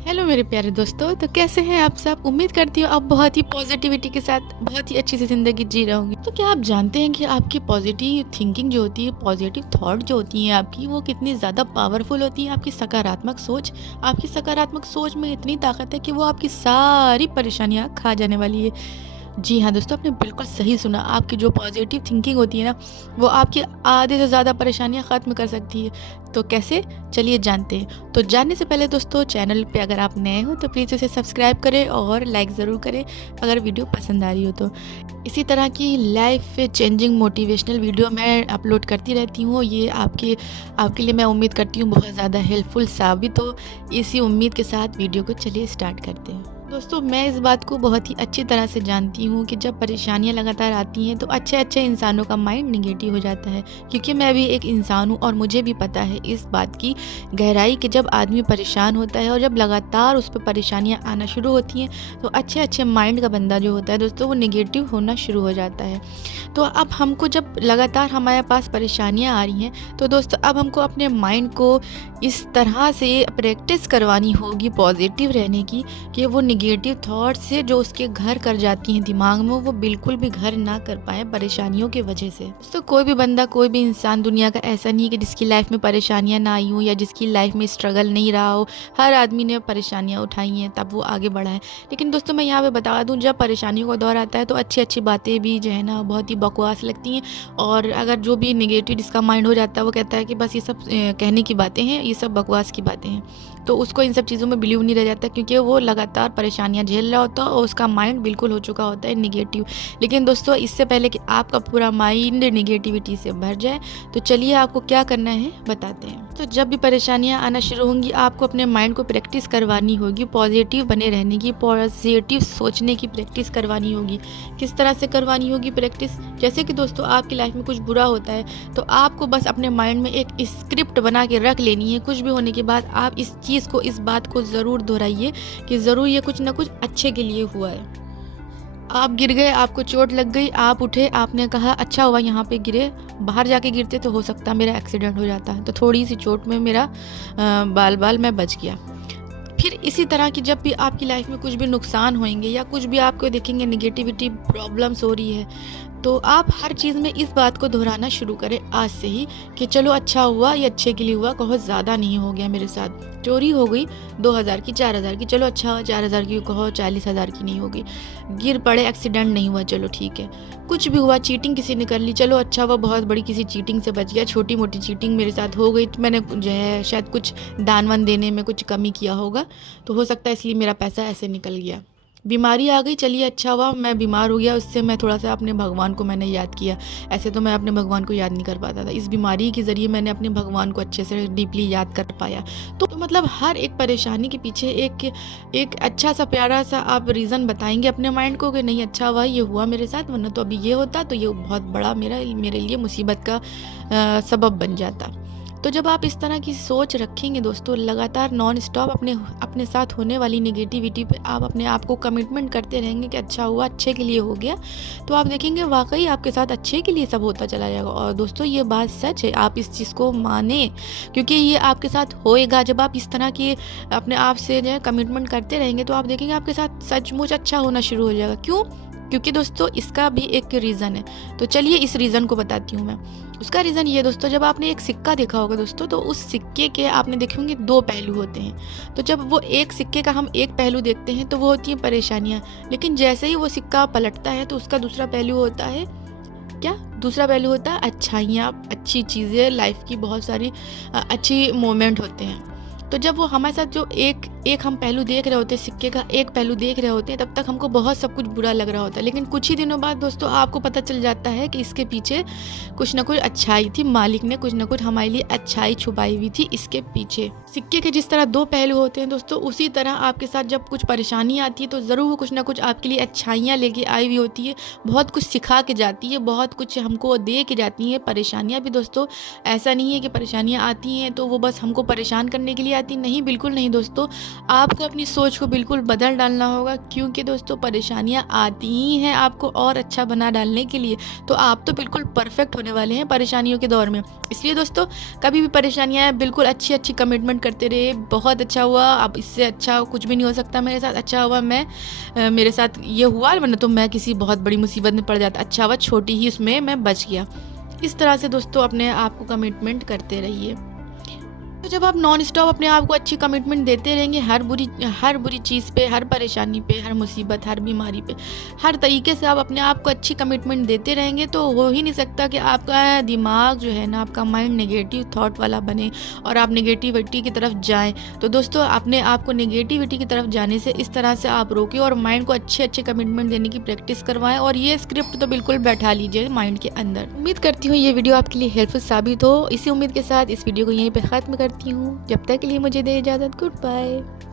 Hello मेरे प्यारे दोस्तों। तो कैसे हैं आप सब? उम्मीद करती हूँ आप बहुत ही पॉजिटिविटी के साथ बहुत ही अच्छी सी ज़िंदगी जी रहे होंगे। तो क्या आप जानते हैं कि आपकी पॉजिटिव थिंकिंग जो होती है, पॉजिटिव थॉट जो होती हैं आपकी, वो कितनी ज़्यादा पावरफुल होती है? आपकी सकारात्मक सोच में इतनी ताकत है कि वो आपकी सारी परेशानियाँ खा जाने वाली है। जी हाँ दोस्तों, आपने बिल्कुल सही सुना। आपकी जो पॉजिटिव थिंकिंग होती है ना, वो आपकी आधे से ज़्यादा परेशानियाँ ख़त्म कर सकती है। तो कैसे? चलिए जानते हैं। तो जानने से पहले दोस्तों, चैनल पे अगर आप नए हो तो प्लीज़ उसे सब्सक्राइब करें और लाइक ज़रूर करें अगर वीडियो पसंद आ रही हो तो। इसी तरह की लाइफ चेंजिंग मोटिवेशनल वीडियो मैं अपलोड करती रहती हूँ। ये आपके आपके लिए मैं उम्मीद करती हूँ बहुत ज़्यादा हेल्पफुल साबित हो। इसी उम्मीद के साथ वीडियो को चलिए स्टार्ट करते हैं। दोस्तों, मैं इस बात को बहुत ही अच्छी तरह से जानती हूँ कि जब परेशानियाँ लगातार आती हैं तो अच्छे अच्छे इंसानों का माइंड निगेटिव हो जाता है, क्योंकि मैं भी एक इंसान हूँ और मुझे भी पता है इस बात की गहराई कि जब आदमी परेशान होता है और जब लगातार उस पर परेशानियाँ आना शुरू होती हैं तो अच्छे अच्छे माइंड का बंदा जो होता है दोस्तों, वो निगेटिव होना शुरू हो जाता है। तो अब हमको जब लगातार हमारे पास परेशानियाँ आ रही हैं तो दोस्तों, अब हमको अपने माइंड को इस तरह से प्रैक्टिस करवानी होगी पॉजिटिव रहने की कि वो नेगेटिव थॉट से जो उसके घर कर जाती हैं दिमाग में, वो बिल्कुल भी घर ना कर पाए परेशानियों की वजह से। तो कोई भी बंदा, कोई भी इंसान दुनिया का ऐसा नहीं है कि जिसकी लाइफ में परेशानियां ना आई हों या जिसकी लाइफ में स्ट्रगल नहीं रहा हो। हर आदमी ने परेशानियां उठाई हैं तब वो आगे बढ़ा है। लेकिन दोस्तों, मैं यहाँ पे बता दूँ, जब परेशानियों का दौर आता है तो अच्छी अच्छी बातें भी जो है ना बहुत ही बकवास लगती हैं। और अगर जो भी नेगेटिव जिसका माइंड हो जाता है वो कहता है कि बस ये सब कहने की बातें हैं, ये सब बकवास की बातें हैं, तो उसको इन सब चीज़ों में बिलीव नहीं रह जाता, क्योंकि वो लगातार परेशानियां झेल रहा होता है और उसका माइंड बिल्कुल हो चुका होता है नेगेटिव। लेकिन दोस्तों, इससे पहले कि आपका पूरा माइंड नेगेटिविटी से भर जाए तो चलिए आपको क्या करना है बताते हैं। तो जब भी परेशानियां आना शुरू होंगी, आपको अपने माइंड को प्रैक्टिस करवानी होगी पॉजिटिव बने रहने की, पॉजिटिव सोचने की प्रैक्टिस करवानी होगी। किस तरह से करवानी होगी प्रैक्टिस? जैसे कि दोस्तों, आपकी लाइफ में कुछ बुरा होता है तो आपको बस अपने माइंड में एक स्क्रिप्ट बना के रख लेनी है। कुछ भी होने के बाद आप इस चीज़ को, इस बात को ज़रूर दोहराइए कि ज़रूर ये कुछ ना कुछ अच्छे के लिए हुआ है। आप गिर गए, आपको चोट लग गई, आप उठे, आपने कहा अच्छा हुआ यहाँ पे गिरे, बाहर जाके गिरते तो हो सकता मेरा एक्सीडेंट हो जाता है, तो थोड़ी सी चोट में मेरा बाल मैं बच गया। फिर इसी तरह की जब भी आपकी लाइफ में कुछ भी नुकसान होंगे या कुछ भी आपको देखेंगे नेगेटिविटी प्रॉब्लम्स हो रही है, तो आप हर चीज़ में इस बात को दोहराना शुरू करें आज से ही कि चलो अच्छा हुआ, ये अच्छे के लिए हुआ, कहो ज़्यादा नहीं हो गया मेरे साथ। चोरी हो गई 2000 की, 4000 की, चलो अच्छा हुआ, 4000 की कहो 40,000 की नहीं होगी। गिर पड़े, एक्सीडेंट नहीं हुआ, चलो ठीक है। कुछ भी हुआ, चीटिंग किसी ने कर ली, चलो अच्छा हुआ, बहुत बड़ी किसी चीटिंग से बच गया। छोटी मोटी चीटिंग मेरे साथ हो गई, मैंने जो है शायद कुछ दान वान देने में कुछ कमी किया होगा, तो हो सकता है इसलिए मेरा पैसा ऐसे निकल गया। बीमारी आ गई, चलिए अच्छा हुआ मैं बीमार हो गया, उससे मैं थोड़ा सा अपने भगवान को मैंने याद किया। ऐसे तो मैं अपने भगवान को याद नहीं कर पाता था, इस बीमारी के ज़रिए मैंने अपने भगवान को अच्छे से डीपली याद कर पाया। तो मतलब हर एक परेशानी के पीछे एक अच्छा सा प्यारा सा आप रीज़न बताएंगे अपने माइंड को कि नहीं अच्छा हुआ ये हुआ मेरे साथ, वरना तो अभी ये होता तो ये बहुत बड़ा मेरे लिए मुसीबत का सबब बन जाता। तो जब आप इस तरह की सोच रखेंगे दोस्तों, लगातार नॉन स्टॉप अपने साथ होने वाली नेगेटिविटी पे आप अपने आप को कमिटमेंट करते रहेंगे कि अच्छा हुआ, अच्छे के लिए हो गया, तो आप देखेंगे वाकई आपके साथ अच्छे के लिए सब होता चला जाएगा। और दोस्तों, ये बात सच है, आप इस चीज़ को माने, क्योंकि ये आपके साथ होएगा। जब आप इस तरह की अपने आप से जो है कमिटमेंट करते रहेंगे तो आप देखेंगे आपके साथ सचमुच अच्छा होना शुरू हो जाएगा। क्यों? क्योंकि दोस्तों, इसका भी एक रीज़न है। तो चलिए इस रीज़न को बताती हूँ मैं। उसका रीज़न ये दोस्तों, जब आपने एक सिक्का देखा होगा दोस्तों, तो उस सिक्के के आपने देखे होंगे दो पहलू होते हैं। तो जब वो एक सिक्के का हम एक पहलू देखते हैं तो वो होती हैं परेशानियाँ, लेकिन जैसे ही वो सिक्का पलटता है तो उसका दूसरा पहलू होता है क्या? दूसरा पहलू होता है अच्छाइयाँ, अच्छी चीज़ें, लाइफ की बहुत सारी अच्छी मोमेंट होते हैं। तो जब वो हमारे साथ जो एक हम पहलू देख रहे होते हैं, सिक्के का एक पहलू देख रहे होते हैं, तब तक हमको बहुत सब कुछ बुरा लग रहा होता है। लेकिन कुछ ही दिनों बाद दोस्तों आपको पता चल जाता है कि इसके पीछे कुछ ना कुछ अच्छाई थी, मालिक ने कुछ ना कुछ हमारे लिए अच्छाई छुपाई हुई थी इसके पीछे। सिक्के के जिस तरह दो पहलू होते हैं दोस्तों, उसी तरह आपके साथ जब कुछ परेशानी आती है तो ज़रूर वो कुछ ना कुछ आपके लिए अच्छाइयाँ लेके आई हुई होती है, बहुत कुछ सिखा के जाती है, बहुत कुछ हमको दे के जाती हैं। परेशानियाँ भी दोस्तों, ऐसा नहीं है कि परेशानियाँ आती हैं तो वो बस हमको परेशान करने के लिए आती, नहीं, बिल्कुल नहीं दोस्तों। आपको अपनी सोच को बिल्कुल बदल डालना होगा, क्योंकि दोस्तों परेशानियाँ आती ही हैं आपको और अच्छा बना डालने के लिए। तो आप तो बिल्कुल परफेक्ट होने वाले हैं परेशानियों के दौर में। इसलिए दोस्तों कभी भी परेशानियाँ आए बिल्कुल अच्छी कमिटमेंट करते रहिए। बहुत अच्छा हुआ, अब इससे अच्छा कुछ भी नहीं हो सकता मेरे साथ। अच्छा हुआ मेरे साथ ये हुआ, वरना तो मैं किसी बहुत बड़ी मुसीबत में पड़ जाता। अच्छा हुआ छोटी ही उसमें मैं बच गया। इस तरह से दोस्तों अपने आप को कमिटमेंट करते रहिए। तो जब आप नॉन स्टॉप अपने आप को अच्छी कमिटमेंट देते रहेंगे हर बुरी चीज़ पे, हर परेशानी पे, हर मुसीबत, हर बीमारी पे, हर तरीके से आप अपने आप को अच्छी कमिटमेंट देते रहेंगे, तो हो ही नहीं सकता कि आपका दिमाग जो है ना, आपका माइंड नेगेटिव थॉट वाला बने और आप नेगेटिविटी की तरफ जाएं। तो दोस्तों अपने आप को नेगेटिविटी की तरफ जाने से इस तरह से आप रोकें और माइंड को अच्छे कमिटमेंट देने की प्रैक्टिस करवाएं, और ये स्क्रिप्ट तो बिल्कुल बैठा लीजिए माइंड के अंदर। उम्मीद करती हूँ ये वीडियो आपके लिए हेल्पफुल साबित हो। इसी उम्मीद के साथ इस वीडियो को यहीं पर ख़त्म करती हूँ। जब तक के लिए मुझे दे इजाज़त। Good bye.